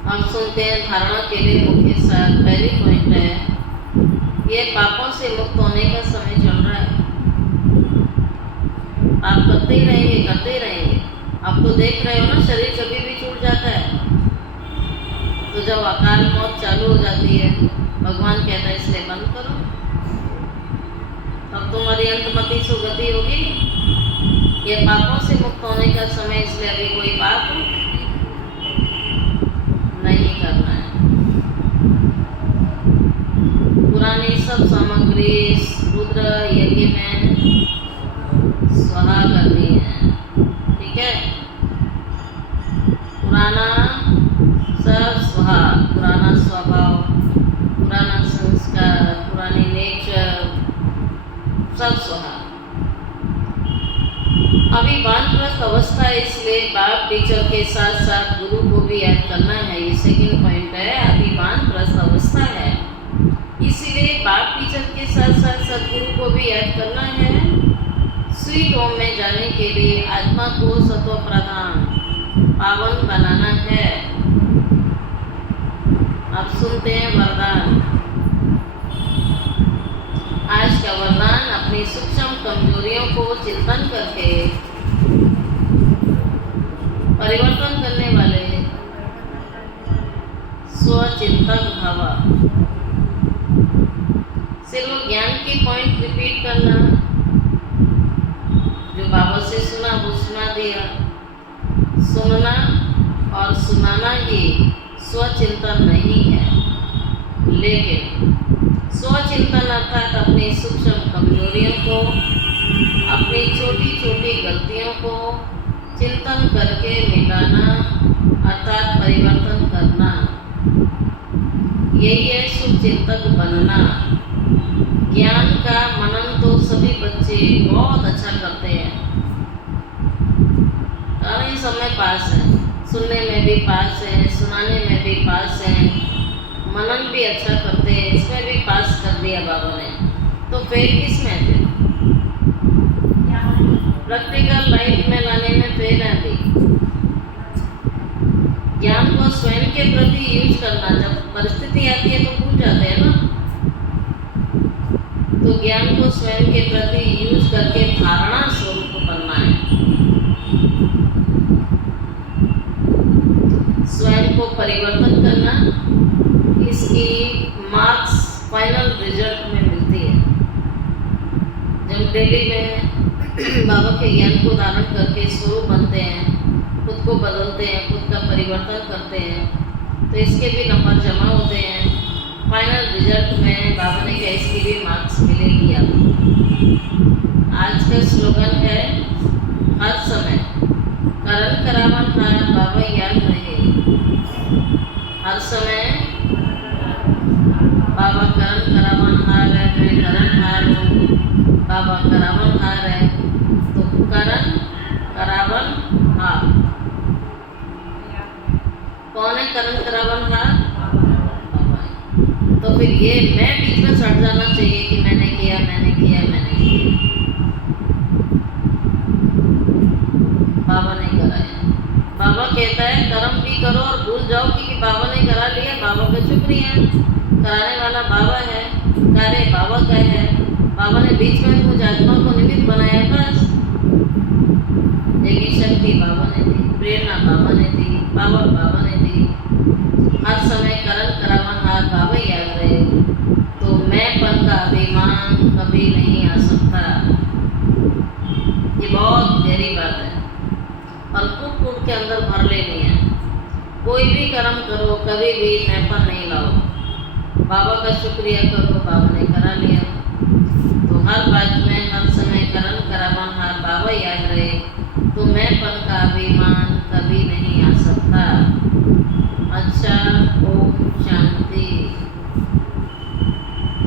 हम सुनते हैं धारणा के लिए मुख्य साथ। पहली पॉइंट है ये पापों से मुक्त होने का समय चल रहा है। आप करते ही रहेंगे, करते ही रहेंगे। अब तो देख रहे हो ना, शरीर कभी भी छूट जाता है। तो जब अकाल मौत चालू हो जाती है, भगवान कहता है इसलिए बंद करो, तब तुम्हारी अंतमति सुगति होगी। ये पापों से मुक्त होने का समय, इसलिए अभी कोई पाप नहीं करना है। पुरानी सब सामग्री रुद्र यज्ञ में स्वाहा करनी है। ठीक है, पुराना सब स्वाहा, पुराना स्वभाव, पुराना संस्कार, पुरानी नेचर, सब स्वाहा। अभी वानप्रस्थ अवस्था है, इसलिए बाप टीचर के साथ साथ गुरु को भी याद करना है। ये सेकंड पॉइंट है। अभी वानप्रस्थ अवस्था है, इसीलिए बाप टीचर के साथ साथ सदगुरु को भी याद करना है। स्वीट होम में जाने के लिए आत्मा को सत्व प्रधान पावन बनाना है। अब सुनते हैं वरदान। आज का वरदान अपनी सूक्ष्म कमजोरियों को चिंतन करके परिवर्तन करने वाले स्वचिंतक भव। सिर्फ ज्ञान की पॉइंट रिपीट करना, जो बाबा से सुना वो सुना दिया। सुनना और सुनाना ही स्वचिंतन नहीं है, लेकिन स्वचिंतन अर्थात अपनी सूक्ष्म कमजोरियों को, अपनी छोटी छोटी गलतियों को चिंतन करके मिटाना अर्थात परिवर्तन करना। यही है शुभचिंतक बनना। ज्ञान का मनन तो सभी बच्चे बहुत अच्छा करते हैं, कारण सब में पास है, सुनने में भी पास है, सुनाने में भी पास है, मनन भी अच्छा करते हैं, इसमें भी पास कर दिया बाबा ने। तो फेल किस में थे? प्रैक्टिकल लाइफ में लाने में फेल है भी। ज्ञान को स्वयं के प्रति यूज करना, जब परिस्थिति आती है तो भूल जाते हैं ना। तो ज्ञान को स्वयं के प्रति यूज करके धारणा स्वरूप बनना है। को परिवर्तन करना, इसकी मार्क्स फाइनल रिजल्ट में मिलती है। जब डेली में बाबा के ज्ञान को धारण करके स्वरूप बनते हैं, खुद को बदलते हैं, खुद का परिवर्तन करते हैं, तो इसके भी नंबर जमा होते हैं। फाइनल रिजल्ट में बाबा ने कहा इसकी भी मार्क्स मिलेगी आपको। आज का स्लोगन है हर समय करण करावन हार बाबा याद रहे। हर समय बाबा करण करावन हार है, मैं करण हार हूँ, बाबा करावन हार है। तो करण करावन हार कौन है? करण करावन हार बाबा है। तो फिर ये मैं बीच में सट जाना चाहिए कि मैंने किया, मैंने किया, मैंने किया। बाबा ने कराया। बाबा कहता है कर्म भी करो और भूल जाओ कि बाबा ने करा लिया, बाबा का शुक्रिया। कराने वाला बाबा है, कार्य बाबा का है। बाबा ने बीच में मुझ आत्मा को निमित्त बनाया, बस। लेकिन शक्ति बाबा ने दी, प्रेरणा बाबा ने दी, पावर बाबा ने दी। हर समय करण करावन हार बाबा याद रहे, तो मैंपन का अभिमान कभी नहीं आ सकता। ये बहुत गहरी बात है और कूट के अंदर भर लेनी है। कोई भी कर्म करो, कभी भी मैंपन नहीं लाओ। बाबा का शुक्रिया करो, बाबा ने करा लिया। तो हर बात में हर समय करण करावन हार बाबा याद रहे, तो मैंपन का